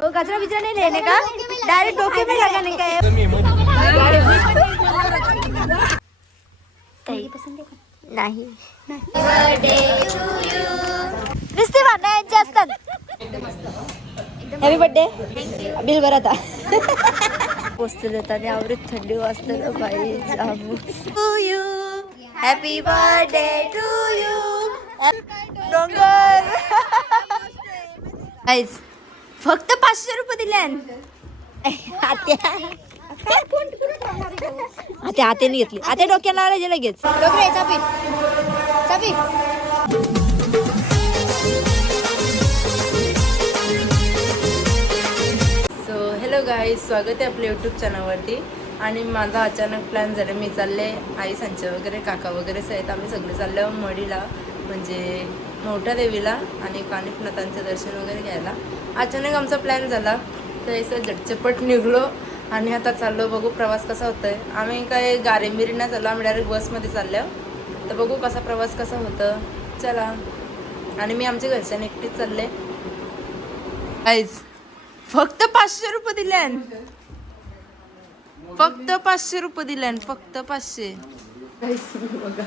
वो कचरा बिचरा नहीं लेने का? डायरेक्ट डोके में लगाने का है। नाही। नुसते भांडायचे असतात हॅपी बर्थडे बिल भर आता पोचते देताना आवडीत थंडी वाजते बाई Jamu. To you happy birthday to you डोंगर फक्त पाचशे रुपये दिल्यान आत्या. आत्या घेतली. आता डोक्याला लावायचे लगेच. डोकरे चापी चापी सो हॅलो गाईज स्वागत आहे आपल्या यूट्यूब चॅनलवरती आणि माझा अचानक प्लॅन झाला मी चालले. आई सांच्या वगैरे काका वगैरे सहित आम्ही सगळे चालले मडीला. म्हणजे मोठ्या देवीला आणि कानिफनाथांचं दर्शन वगैरे घ्यायला. अचानक आमचा प्लॅन झाला. तर असं झटचपट निघलो आणि आता चाललो. बघू प्रवास कसा होतो आहे आम्ही काय गारेमिरी नाही चाललो. आम्ही डायरेक्ट बसमध्ये चाललो. तर बघू कसा प्रवास कसा होतं. चला. आणि मी आमच्या घरच्याने एकटीच चालले. गाईज फक्त पाचशे रुपये दिल्यान फक्त पाचशे रुपये दिल्यान फक्त पाचशे. बघा.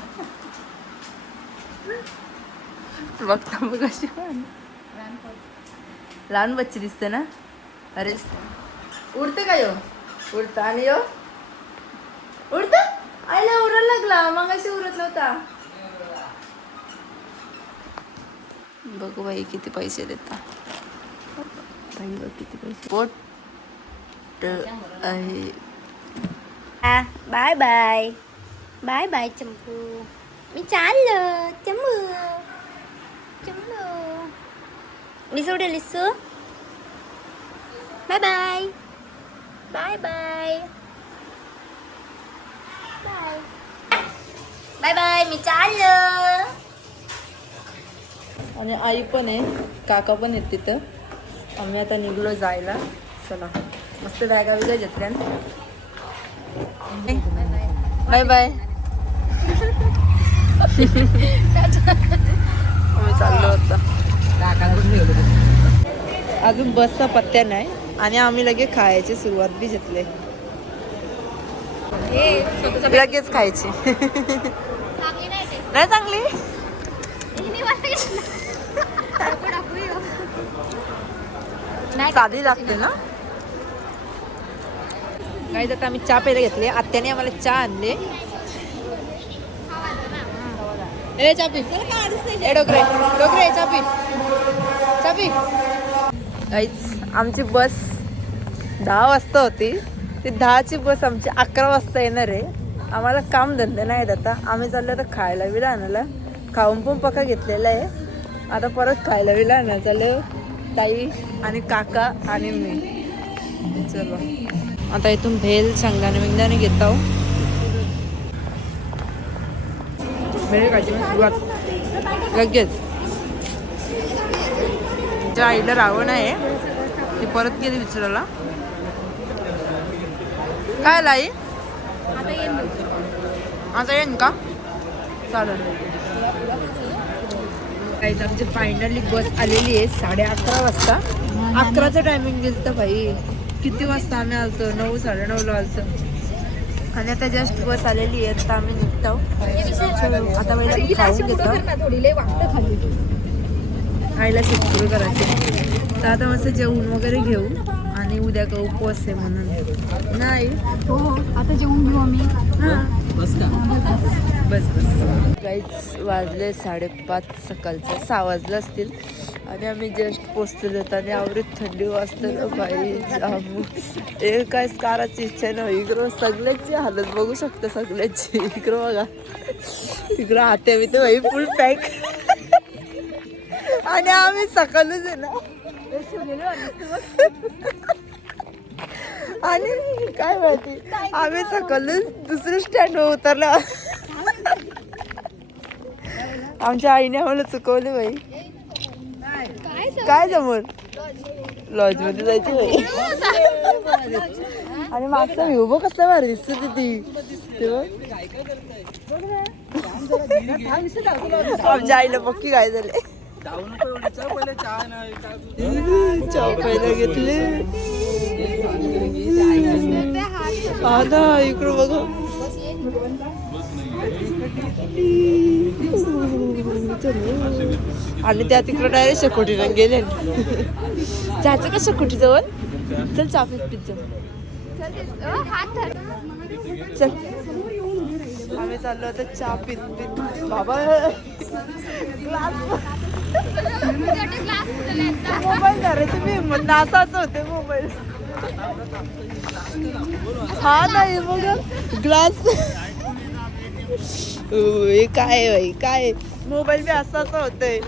बघता बघ अशी लहान बच्ची दिसते ना? अरे उडते का यो? उडत. आणि यो? उडत? आईला उरायला लागला. मग अशी उरत नव्हता. बघू बाई किती पैसे देता. बाई बघ किती पैसे. पोट आहे. Bye bye. Bye bye Champu. मी चाललो चंपू चंपू लिसू उडे लिसू bye bye bye bye bye bye bye मी चाललो आणि आई पण आहे काका पण आहेत तिथं. आम्ही आता निघलो जायला. चला मस्त बॅगा बिगा घेतल्या. बाय बाय आम्ही चाललो होतो अजून बसचा पत्त्या नाही. आणि आम्ही लगेच खायची सुरुवात बी घेतले. लगेच खायची. नाही चांगली? साधी लागते ना? काही आता आम्ही चहा प्यायला घेतले. आत्याने आम्हाला चहा आणले. ए चहा पी ए डोकरे. डोकरे चहा पी चहा आमची बस दहा वाजता होती. ती दहाची बस आमची अकरा वाजता येणार आहे. आम्हाला काम धंदे नाहीत आता. आम्ही चाललो तर खायला बिला आणायला. खाऊन पण पक्का घेतलेला आहे. आता परत खायला बिला आणायला चाललो ताई आणि काका आणि मी. चलो. आता इथून भेल शेंगदाणे बिंगदाणे घेत आहो. भेळ खायची सुरुवात लगेच। तिच्या आईला रावण आहे ती परत गेली विचारायला काय लाई आता येईन का? चालेल. काहीच आमची फायनली बस आलेली आहे साडे अकरा वाजता. अकराचं टायमिंग दिलं तर भाई किती वाजता आम्ही आलतो? नऊ साडे नऊला आलतो. आणि आता जस्ट बस आलेली आहे तर आम्ही निघतो आता वेळेला खाऊन घेतो. आईला सुरू करायचे. तर आता मस्त जेवण वगैरे घेऊ आणि उद्या का उपवास आहे म्हणून. नाही. हो आता जेवून घेऊ आम्ही. बस बस काहीच वाजले साडेपाच सकाळचे. सहा वाजले असतील. आणि आम्ही जस्ट पोचतो आणि आवडीत थंडी वाजते बाई जामू. हे काय काराची इच्छा ना? इकडं सगळ्याची हालत बघू शकतो सगळ्याची. इकडं बघा. इकडं हाते तर भाई फुल पॅक आणि आम्ही सकाळच आहे ना. आणि काय माहिती? आम्ही सकाळच दुसरं स्टँडवर उतरलो. आमच्या आईने आम्हाला चुकवले बाई. काय जमून लॉजमध्ये जायची आणि मागचा व्ह्यू बघ कसला भारी दिसतो ती आमच्या आईला पक्की काय झाले चहा घेतले. हा ना इकडं बघा. आणि त्या तिकडं डायरेक्ट शेकोटीला गेले. जायचं का शेकोटी जवळ चल चॉकलेट पिझ्झा चल. आम्ही चाललो आता चहा पित पित बाबा. मोबाईल धरायचं मी. हिंमत नासाचं होते मोबाईल. हा नाही मग ग्लास. काय बाई काय मोबाईल बी असाच होतंय.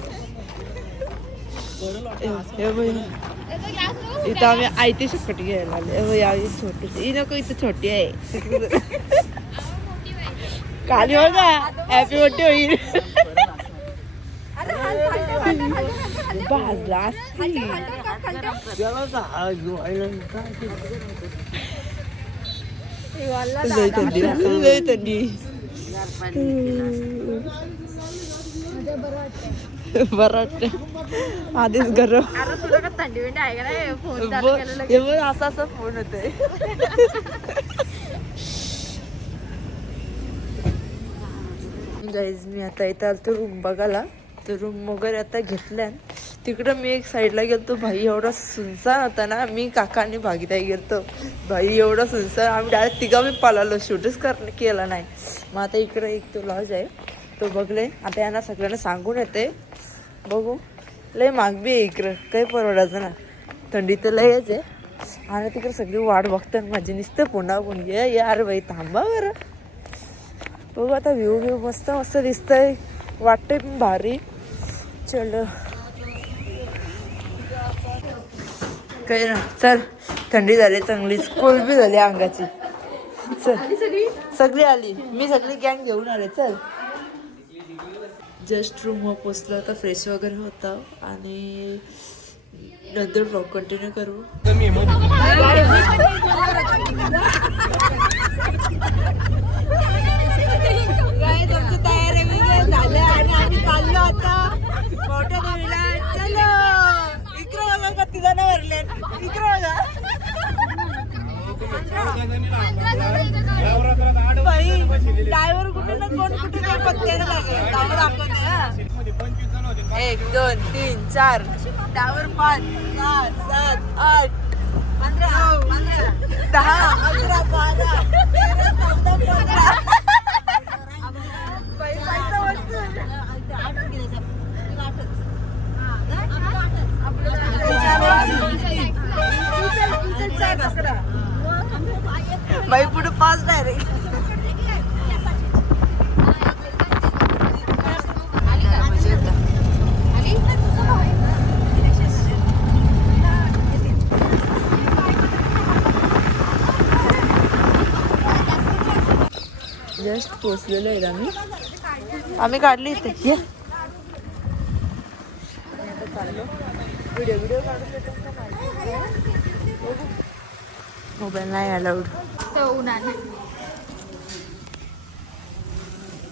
इथं आम्ही आयती शकट घ्यायला आले छोटी ही नको इथं छोटी आहे. बघा हॅपी बर्थडे होईल. भाजला असती. थंडी. लय थंडी. बरं वाटतं आधीच गरम बघ, हे बघ असा असा फोन होतोय गाईज मी आता इथं आलतो रूम बघायला तर रूम वगैरे आता घेतल्या तिकडं मी एक साईडला गेलतो भाई एवढा सुनसान होता ना मी काकांनी भागीदारी गेलतो भाई एवढा सुनसान आम्ही डायरेक्ट तिघा मी पळालो शूटच कर केला नाही मग आता इकडं एक तो लॉज आहे तो बघले. आता यांना सगळ्यांना सांगून येते. बघू. लय मागबी आहे इकडं. काही परवडायचं ना थंडी तर लयच आहे. आणि तिकडे सगळी वाट बघतात माझी. नुसतं पुन्हा पुन्हा ये यार बाई थांबा बरं. बघू आता व्ह्यू व्ह्यू मस्त मस्त दिसतंय. वाटतंय पण भारी. चल. काही ना चल. थंडी झाली चांगली. स्कूल बी झाली अंगाची. चल. सगळी आली. मी सगळी गँग घेऊन आले. चल. जस्ट रूमवर पोचलो होता फ्रेश वगैरे होतं आणि नंतर ब्लॉग कंटिन्यू करू. तयारी झालं आणि आम्ही चाललो आता मोठ्या देवीला. चलो. इकडं बघा किती जण भरले इकडं बघा. बाई ड्रायव्हर कुठे ना कोण कुठे काय पत्ते लागले डावर दाखवते हा एक दोन तीन चार डावर पाच सहा सात आठ पंधरा दहा अकरा बारा तेरा चौदा पंधरा. बाई पुढे पाच डायरेक्ट जस्ट पोचलेलो आहे आम्ही. आम्ही काढली इथे. व्हिडिओ व्हिडिओ मोबाईल नाही अलाउड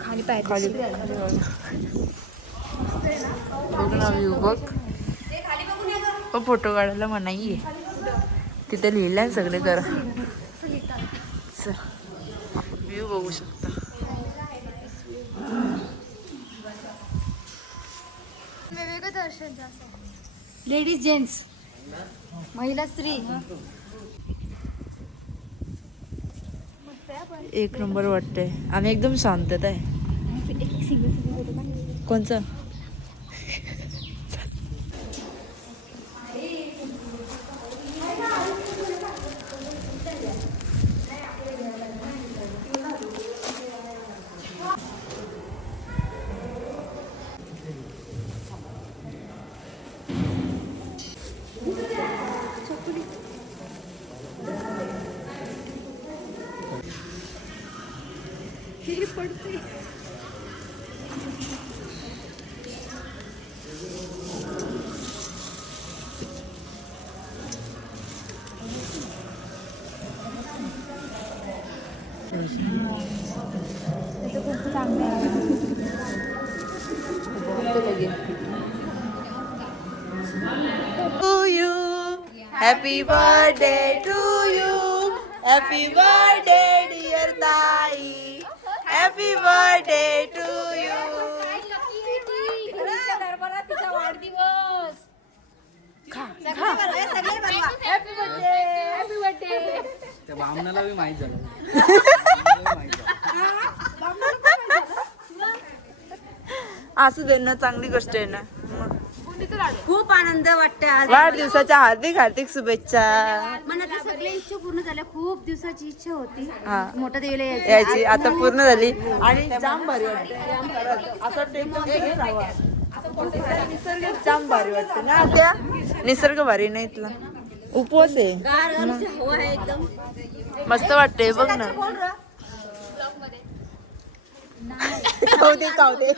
खाली पाय खाली. बघ. ना व्ह्यू बघ. पण फोटो काढायला मनाई आहे तिथे लिहिलंय सगळे करा व्ह्यू बघू शकता. लेडीज जेंट्स महिला स्त्री. एक नंबर वाटतंय. आणि एकदम शांतता आहे कोणचं? ಕೊಡ್ತೀನಿ. To you, happy birthday to you, happy birthday. त्या बामणाला बी माहीत झालं. असू दे ना चांगली गोष्ट आहे ना. खूप आनंद वाटते आज. वाढदिवसाच्या हार्दिक हार्दिक शुभेच्छा. सगळ्या इच्छा पूर्ण झाल्या. खूप दिवसाची इच्छा होती. हा. मोठ्या देवीला यायची. आता पूर्ण झाली. आणि जाम भारी वाटते असं. निसर्ग जाम भारी वाटते ना त्या निसर्ग भारी नाही इथला. उपवास आहे. मस्त वाटते बघ ना. खाऊ दे खाऊ दे.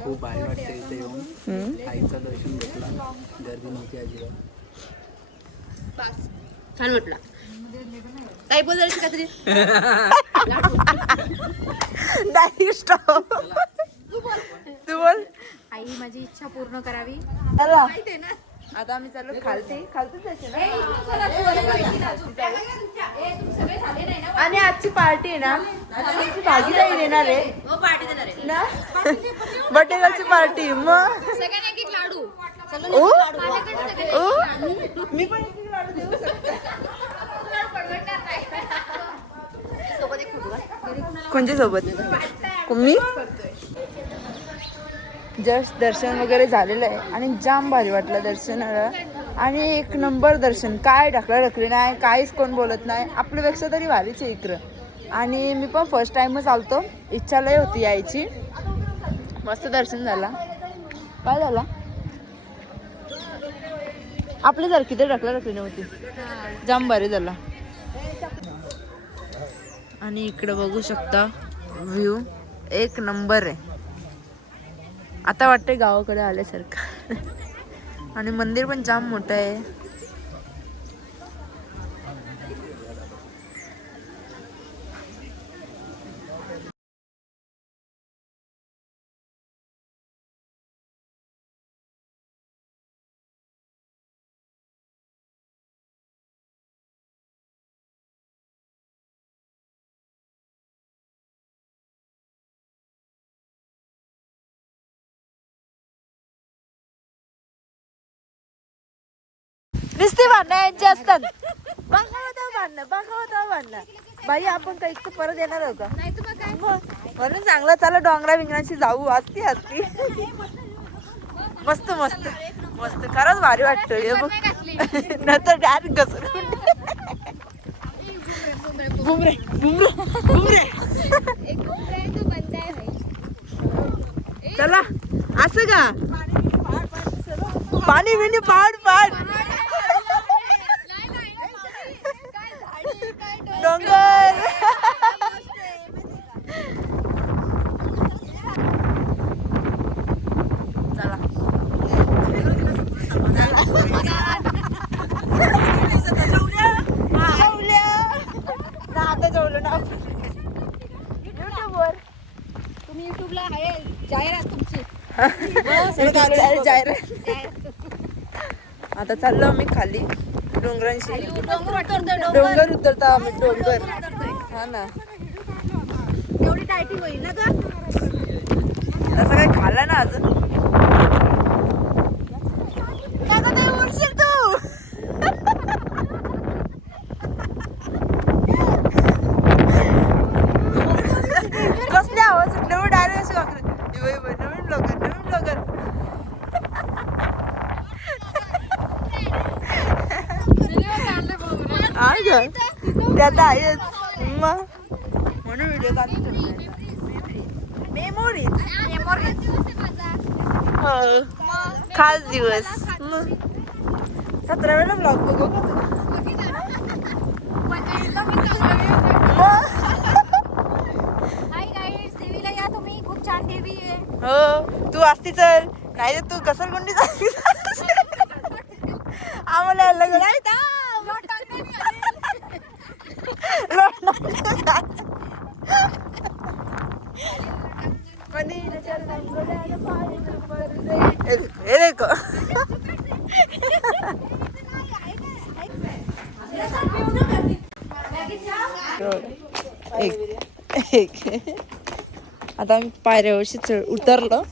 खूप भारी वाटते इथे येऊन. हम्म. आईचं दर्शन घेतलं. गर्दी नव्हती अजिबात छान म्हटलं. काही बोलायची काहीतरी. तू बोल. आई माझी इच्छा पूर्ण करावी. चला. आता आम्ही चाललो खालती. खालतीच ना? आणि आजची पार्टी आहे ना? तुमची भागीदारी देणार आहे. हो पार्टी देणार आहे. ना? बर्थडे गर्लची पार्टी मग? सगळ्यांना एक लाडू. ओ? ओ? मी पण लाडू देऊ शकते. कोणच्या सोबत? मी? जस्ट दर्शन वगैरे झालेलं आहे आणि जाम भारी वाटलं दर्शनाला. आणि एक नंबर दर्शन. काय ढकला ढकली नाही काहीच कोण बोलत नाही. आपल्यापेक्षा तरी भारीच आहे इकडं. आणि मी पण फर्स्ट टाईमच आलतो. इच्छा लय होती यायची. मस्त दर्शन झाला. काय झाला? आपल्यासारखी तर ढकला ढकली नव्हती. जाम भारी झाला. आणि इकडं बघू शकता व्ह्यू एक नंबर आहे. आता वाटते गावाकडे आल्यासारखं. आणि मंदिर पण जाम मोठं आहे. भांडणं यांची असतात. बघा होता भांडणं बघा होता भांडणं. बाई आपण काही इतकं परत येणार का? मग. म्हणून चांगलं चाललं डोंगरा बिंगराची जाऊ असती असती मस्त मस्त मस्त. खरंच भारी वाटतं हे बघ. नंतर डायरेक्ट घसरून. बुमरे बुमरे बुमरे. चला असं का? पाणी बिणी पाड पाड डोंगर चला जेवल्या. ना, आता जेवलो ना युट्यूबवर तुम्ही युट्यूबला आहे जाहिरात आता चाललो आम्ही खाली. डोंगरांशी. डोंगर उतरता आम्ही डोंगर. हा ना. एवढी टायटिंग होईल ना का असं काही खाल्लं ना अजून दादा नाही उडशील तू कसले आवाज सुटले हो डायरेक्ट अशी वाकडे इवय इवय, नवीन ब्लॉगर नवीन ब्लॉगर हा ग त्यात आहेच. मग? म्हणून व्हिडिओ काढतो मेमोरी हो. खास दिवस. मग? सतरा वेळा ब्लॉग बघू का तू? मग हाय गाईस देवीला या तुम्ही. खूप छान देवी आहे. हो. तू असती चल. नाही तू घसरगुंडी झाली आम्हाला यायला लागलं, नाही थांब. लोटणार. कधी विचार नाही, बोले, अरे हे देखो एक एक आता आम्ही पायऱ्यावरशी चढ उतरलो.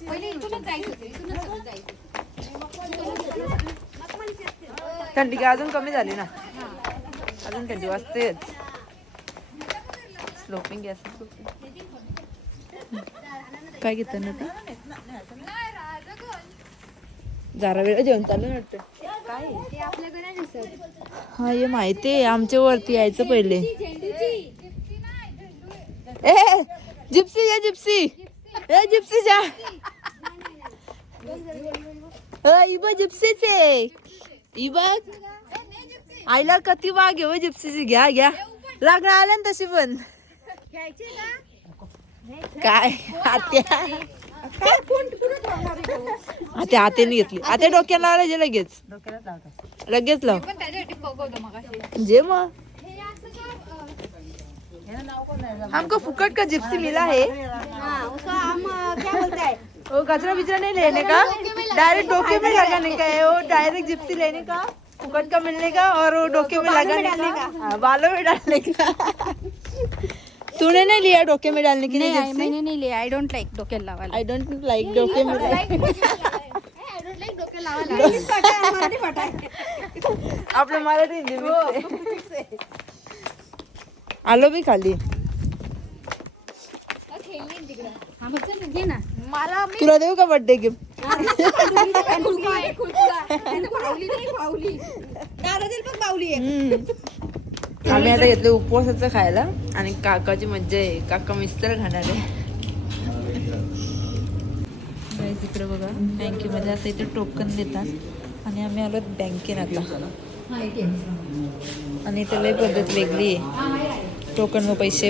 थंडी काय अजून कमी झाली ना. अजून थंडी वाजतेच. स्लोपिंग गॅस काय घेतं ना ते जरा वेळ जेवण चालू वाटतं. हा हे माहिती आहे. आमच्या वरती यायचं पहिले. ए जिप्सी या जिप्सी। ए जिप्सी जा। अ, बघ जिप्सीच आहे. ही बघ आईला कती वाघ आहे हो जिप्सीची. घ्या घ्या. लागणार आल्या ना तशी पण. काय? आत्या. आता हाताने घेतली. आता डोक्याला लावायचे लगेच. लगेच लाव. जे मग. हमको फुकट का जिप्सी मिला है। वो कचरा बिचरा नहीं लेने का। डायरेक्ट डोके में लगाने का है वो डायरेक्ट जिप्सी लेने का फुकट का मिलने का और वो डोके में लगाने का। हाँ, बालों में डालने का। तूने नहीं लिया डोके में डालने के लिए जिप्सी? मैंने नहीं लिया। आई डोंट लाइक डोक्याला लावायला आई डोंट लाइक डोके में आपलं मराठी हिंदी. आलो मी खाली. मला तुला देऊ का बर्थडे गिफ्ट आम्ही आता घेतलं उपवासाचं खायला आणि काकाची मज्जा आहे. काका मिस्तर खाणार आहे. तिकडे बघा. बँकेमध्ये असं इथे टोकन देतात. आणि आम्ही आलो बँकेत आता. आणि इथे लय पद्धत वेगळी आहे. टोकन व पैसे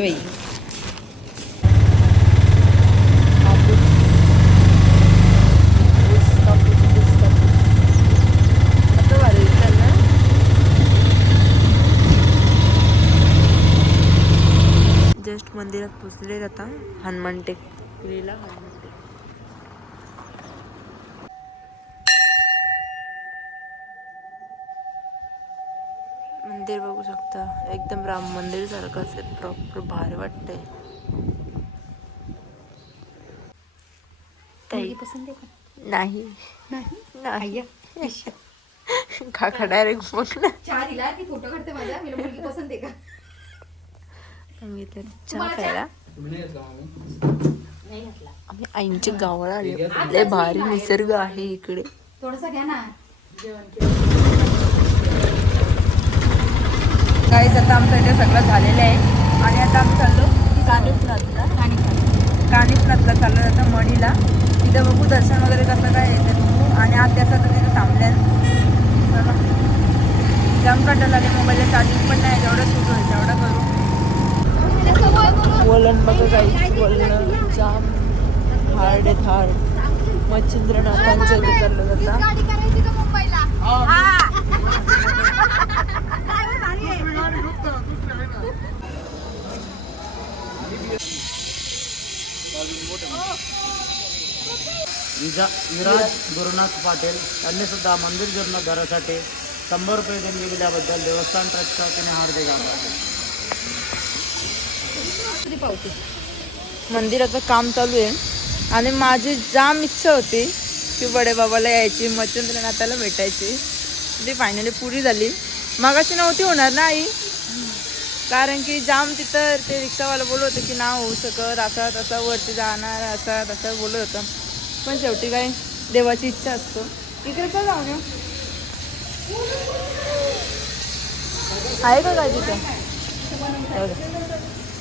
जस्ट मंदिरात पोचले आता हनुमान टेकडीला हनुमान मंदिर बघू शकता. एकदम राम मंदिर सारखं असेल प्रॉपर भारी वाटतंय. ताई. पसंत आहे का? नाही. नाही? नाही. काका डायरेक्ट फोटो काढते माझ्या मुलगी पसंत आहे का? तर चहा प्यायला. आम्ही आईंचे गावाला आले. भारी निसर्ग आहे इकडे. थोडसा घ्या ना. काहीच आता आमचं इथे सगळं झालेलं आहे. आणि आता आम्ही चाललो कानिफनाथला कानिफनाथला चाललो जातं मणीला. तिथे बघू दर्शन वगैरे कसं काय येते बघू. आणि आज त्याचं तर तिथे थांबल्या जाम काटा लागेल मोबाईलला चार्जिंग पण नाही जेवढं सुरू होईल तेवढं करू. वलन बघा काही वलन जाम हार्ड आहेत हार्ड मच्छिंद्रनाथांच्या इथे चाललं जातं गाडी करायची का मुंबईला विजा विराज गुरुनाथ पाटील यांनी सुद्धा मंदिर जीर्णोद्धारासाठी शंभर रुपये देणगी दिल्याबद्दल देवस्थान ट्रस्टच्या वतीने हार्दिक आभार. मंदिराचं काम चालू आहे. आणि माझी जाम इच्छा होती की वडेबाबाला यायची मच्छिंद्रनाथाला भेटायची. ती फायनली पुरी झाली. मगाशी नव्हती होणार ना आई? कारण की जाम तिथं ते रिक्षावाला बोलत होते की ना होऊ शकत असा तसा वरती जाणार असा तसा बोलत होतं. पण शेवटी काय देवाची इच्छा असतो. इकडे का जाऊन आहे का काय तिथं?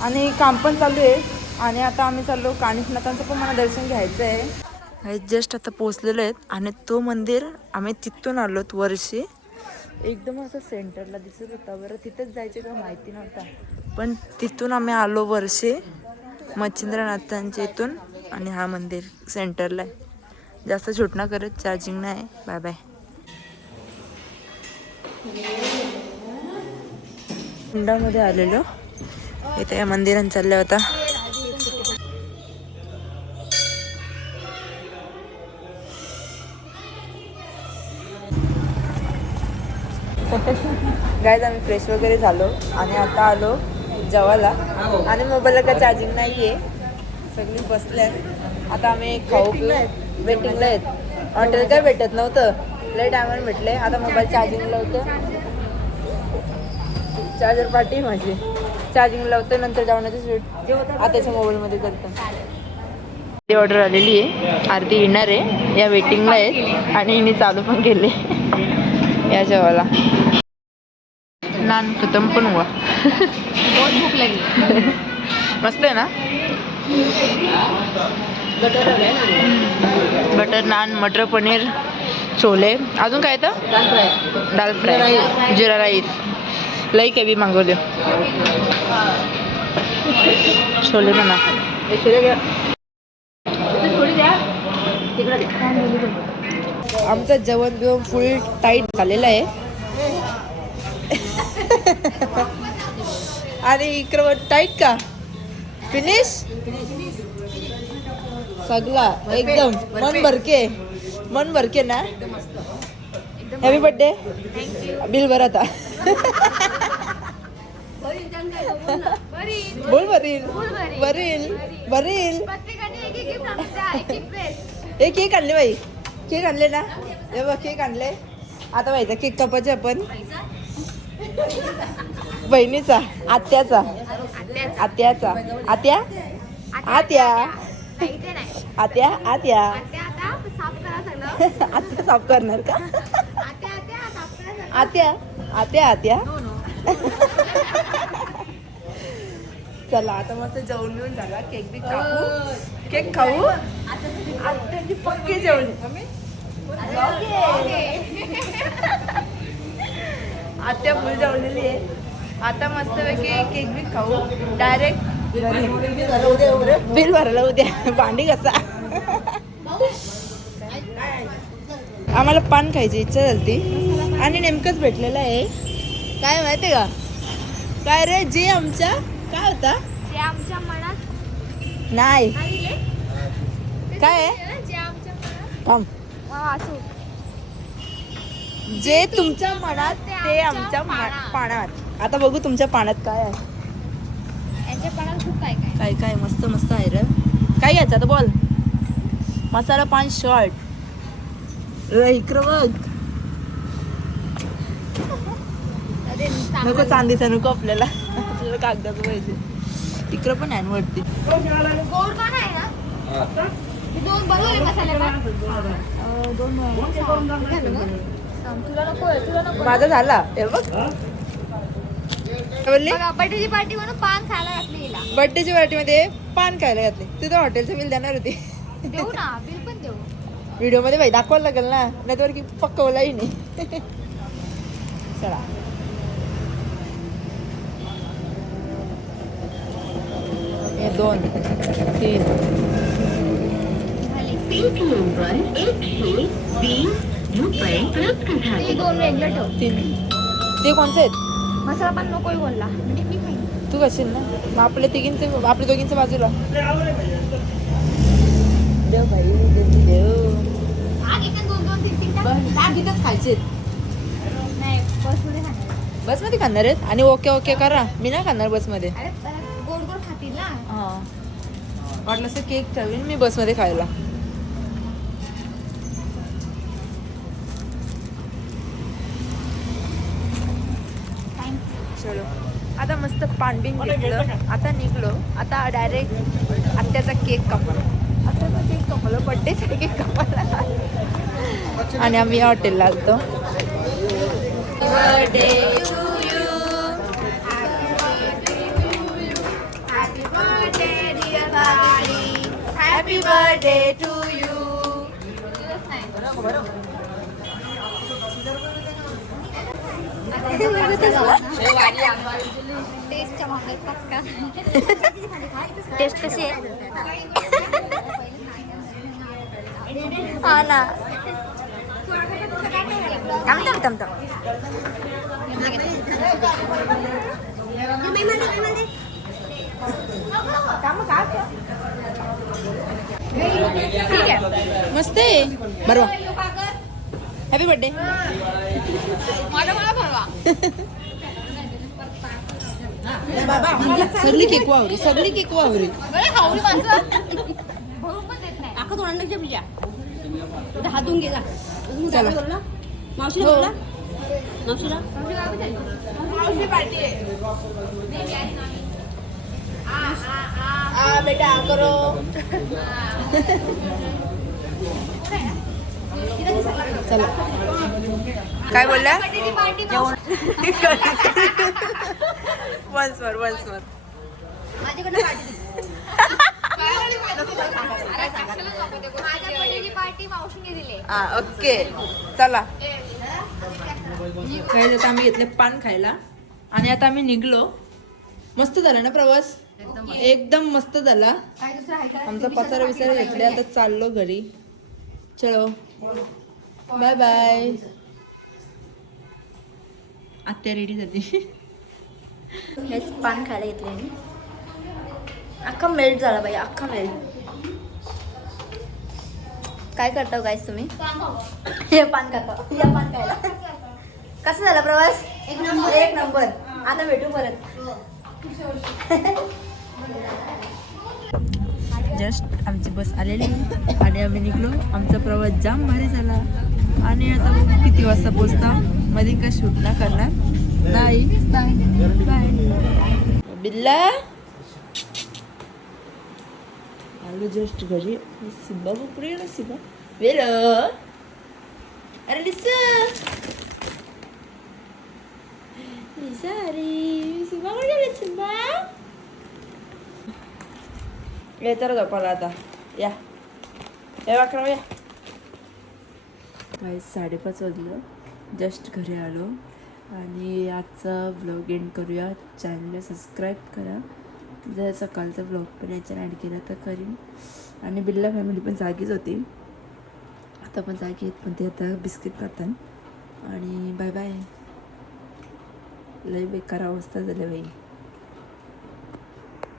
आणि काम पण चालू आहे. आणि आता आम्ही चाललो कानिफनाथांचं पण मला दर्शन घ्यायचं आहे. जस्ट आता पोचलेलो आहेत. आणि तो मंदिर आम्ही तिथून आलो वर्षी. एकदम असं सेंटरला दिसत होता. बरं तिथेच जायचं का माहिती नव्हता. पण तिथून आम्ही आलो वर्षे मच्छिंद्रनाथांच्या इथून आणि हा मंदिर सेंटरला आहे. जास्त शूट ना करत चार्जिंग नाही. बाय बाय कुंडामध्ये आलेलो. इथे या मंदिरात चालल्या होता. गायज आम्ही फ्रेश वगैरे झालो आणि आता आलो जेवायला. आणि मोबाईलला काय चार्जिंग नाही आहे सगळी बसले आता आम्ही खाऊ पिऊ वेटिंगला आहेत हॉटेल काय भेटत नव्हतं. लय टायमाला भेटले. आता मोबाईल चार्जिंग लावतो चार्जर पार्टी माझी. चार्जिंग लावतो नंतर जेवणाची स्वीट आताच्या मोबाईलमध्ये करतो. ती ऑर्डर आलेली आहे. आरती येणार आहे. या वेटिंगला आहेत. आणि हिने चालू पण केले. या जेवायला. नान खतम पण हुआ. भूक लागली मस्त आहे ना? बटर नान मटर पनीर छोले. अजून काय तर दाल फ्राय. जिरा राईस. लई केवी मागवले छोले म्हणा. आमचं जेवण बिवण फुल टाईट झालेलं आहे. आणि इकडं टाईट का? फिनिश सगळा एकदम. मन भरके. मन भरके ना? हॅपी बर्थडे बिल भर आता. बोल भरील. भरील. भरील. हे केक आणले बाई. केक आणले ना? हे बघ केक आणले. आता माहिती केक कपाचे आपण. बहिणीचा आत्याचा. आत्याचा. आत्या? आत्या आत्या. आत्या. आत्या साफ करणार का? आत्या आत्या आत्या चला आता मस्त जेवण बिवून झाला. केक बी कापू केक खाऊ. आत्याची पक्की जेवण. आत्या फुल जेवलेली आहे. आता मस्त पैकी केक बी खाऊ. डायरेक्ट बिल भरायला उद्या. भांडी कसा आम्हाला पान खायची इच्छा झाली आणि नेमकंच भेटलेलं आहे. काय माहितीये का? काय रे जे आमच्या काय होता? जे आमच्या मनात नाही. काय? थांब. जे तुमच्या मनात ते आमच्या पानात. आता बघू तुमच्या पानात काय आहे. यांच्या मनात खूप काय काय? काय काय मस्त मस्त आहे रे. काय घ्यायचं आता बोल. मसाला पान शॉर्ट. इकडं बघ. अरे नको चांदीचा नको आपल्याला. आपल्याला कागदाचं पाहिजे. तिकडं पण आहे ना वरती. गोड पण आहे ना? हे. दोन बनवले मसाले नको माझा झाला. हे बघ. बोलली? बर्थडेची पार्टी म्हणून पान खायला घातली हिला. बर्थडेच्या पार्टीमध्ये पान खायला घातले. तिथं हॉटेलचं बिल देणार होती. देऊ ना बिल पण देऊ. व्हिडिओमध्ये बाई दाखवायला लागेल ना. नाही तर की पक्कवलाही नाही चला. हे दोन तीन. ते दोन वेगळं ठेव. तीन ते कोणते आहेत? मसाला पण नकोय बोलला. म्हणजे मी खाईन तू कशील ना? मग आपल्या तिघींचे आपल्या दोघींच्या बाजूला. देव भाई देव देव. इथे दोन दोन तीन तीन टाक. बस तिथंच खायचे नाही बसमध्ये खाणार बसमध्ये खाणार आहेत? आणि ओके ओके करा. मी नाही खाणार बसमध्ये. अरे तर गोड गोड खातील ना. हां. वाटलं असं केक ठेवीन मी बसमध्ये खायला. मस्त पानबिन घेतलं. आता निघलो. आता डायरेक्ट आत्याचा केक कापला आत्याचा केक कापला बड्डेचा केक कापला. आणि आम्ही हॉटेलला आलतो. Birthday to you happy birthday to you taste कशी आहे हा ना थांब थांब थांब थांब ठीक आहे. मस्त. आहे बरोबर हॅपी बर्थडे सगळी केक वावरी सगळी केक वावरी हातून गेला मावशीला हो. बोला मावशीला? आ बेटा करो. चला. काय बोलल्या वन्स वर वन्स वर माझ्याकडनं पार्टी मावशीने दिली. ओके. चला. काय आता आम्ही घेतले पान खायला. आणि आता आम्ही निघलो. मस्त झाला ना प्रवास? एकदम मस्त झाला. आमचा पसारा विसारा घेतले आता चाललो घरी. चलो. बाय बाय आत्या रेडी झाली. हेच पान खायला घेतले मी. अख्खा मेल्ट झाला बाई अख्खा मेल्ट काय करता गाईस तुम्ही? हे पान खाता. या पान खायला. कसा झाला प्रवास? एक नंबर. एक नंबर. आता भेटू परत. जस्ट आमची बस आलेली आणि आम्ही निघलो. आमचा प्रवास जाम भारी झाला. आणि आता बघू किती वाजता पोचता मध्ये काय शूट ना करणार. नाही बाय बिल्ला आलो जस्ट घरी सिब्बा बघू ना सिब्बा वेल अरे लिसा लिसा अरे सिब्बा कुठे गेली सिब्बा ये तर झोपाला आता या या वाकरा या काही साडेपाच वाजलं जस्ट घरी आलो आणि आजचा ब्लॉग एंड करूया चॅनलला सबस्क्राईब करा. जर सकाळचा ब्लॉग पण याच्यानं ॲड केला तर करीन आणि बिर्ला फॅमिली पण जागीच होती. आता पण जागी आहेत पण ते आता बिस्किट खातात. आणि बाय बाय लय बेकार अवस्था झाली बाई.